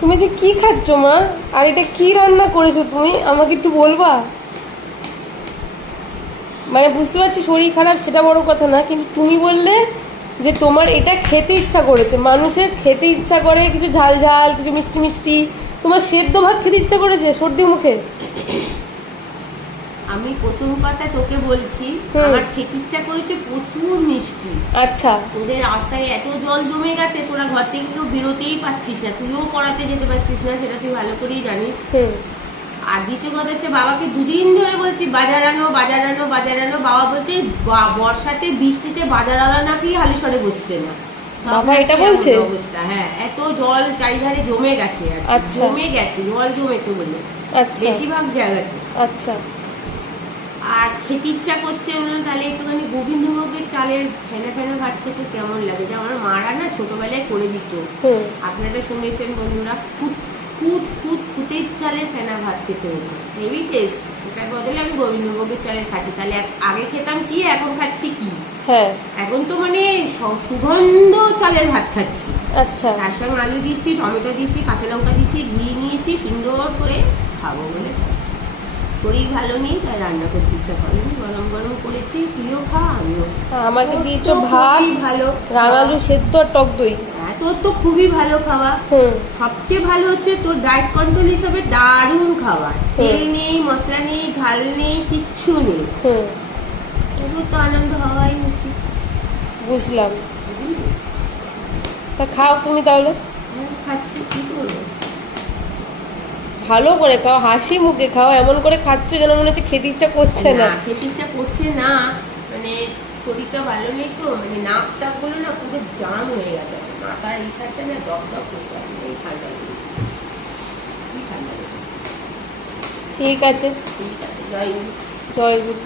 তুমি যে কি খাচ্ছ মা, আর এটা কি রান্না করেছো তুমি, আমাকে একটু বলবা? মানে বুঝতে পারছি শরীর খারাপ, সেটা বড় কথা না, কিন্তু তুমি বললে যে তোমার এটা খেতে ইচ্ছা করেছে। মানুষের খেতে ইচ্ছা করে কিছু ঝাল ঝাল, কিছু মিষ্টি মিষ্টি, তোমার সেদ্ধ ভাত খেতে ইচ্ছা করেছে সর্দি মুখে। আমি প্রথম কথা তোকে বলছি, আমার খেতে ইচ্ছা করেছে প্রচুর মিষ্টি। আচ্ছা। তোদের রাস্তায় এত জল জমে গেছে, তোরা ঘর থেকে কেউ বেরোতেই পারছিস না, তুইও পড়াতে যেতে পারছিস না, সেটা তুই ভালো করেই জানিস। আর দ্বিতীয় কথা হচ্ছে, বাবাকে দুদিন ধরে বলছি বাজার আনো বাজার আনো বাজার আনো, বাবা বলছে বর্ষাতে বৃষ্টিতে বাজার আনা নাকি হালিশহরে বসছে না। বাবা এটা বলছে? অবস্থা, হ্যাঁ, এত জল চারিধারে জমে গেছে, জমে গেছে, জল জমেছে বলে বেশিরভাগ জায়গাতে। আচ্ছা। আর খেতে ইচ্ছা করছে, বললাম তাহলে একটুখানি গোবিন্দভোগের চালের ফেনা ফেনা ভাত খেতে কেমন লাগে, যে আমার মারা না ছোটবেলায় করে দিত। আপনারা শুনেছেন বন্ধুরা, ফুটের চালের ফেনা ভাত খেতে হতো, হেভি টেস্ট। সেটার বদলে আমি গোবিন্দভোগের চালের খাচ্ছি। তাহলে আগে খেতাম কি, এখন খাচ্ছি কি? হ্যাঁ, এখন তো মানে সুগন্ধ চালের ভাত খাচ্ছি। আচ্ছা। তার সঙ্গে আলু দিচ্ছি, টমেটো দিচ্ছি, কাঁচা লঙ্কা দিচ্ছি, ঘি নিয়েছি, সুন্দর করে খাবো বলে। শরীর ভালো নেই তাই রান্না করতে ইচ্ছা করেনি, গরম গরম করেছি, তুইও খা আমিও। আমাকে দিয়েছো ভাত, ভালো রাঙালু সেদ্ধ আর টক দই। হ্যাঁ, তোর তো খুবই ভালো খাওয়া। সবচেয়ে ভালো হচ্ছে তোর ডায়েট কন্ট্রোল হিসাবে দারুণ খাবার, তেল নেই, মশলা নেই, ঝাল নেই, কিচ্ছু নেই। এগুলো তো আনন্দ হওয়াই উচিত। বুঝলাম। তা খাও তুমি তাহলে। খাচ্ছি, কি করবো? ভালো করে খাও, হাসি মুখে খাও, এমন করে খাচ্ছ যেন মনে হচ্ছে খেতে ইচ্ছা করছে না। খেতে ইচ্ছা করছে না, মানে শরীরটা ভালো নেই তো, মানে নাক টাক গুলো না পুরো জাম হয়ে গেছে, মাথার এই সাইডটা না ডক ডক করছে, এই ঠান্ডা লেগেছে। ঠিক আছে, ঠিক আছে, জয় গুরু। জয় গুরু।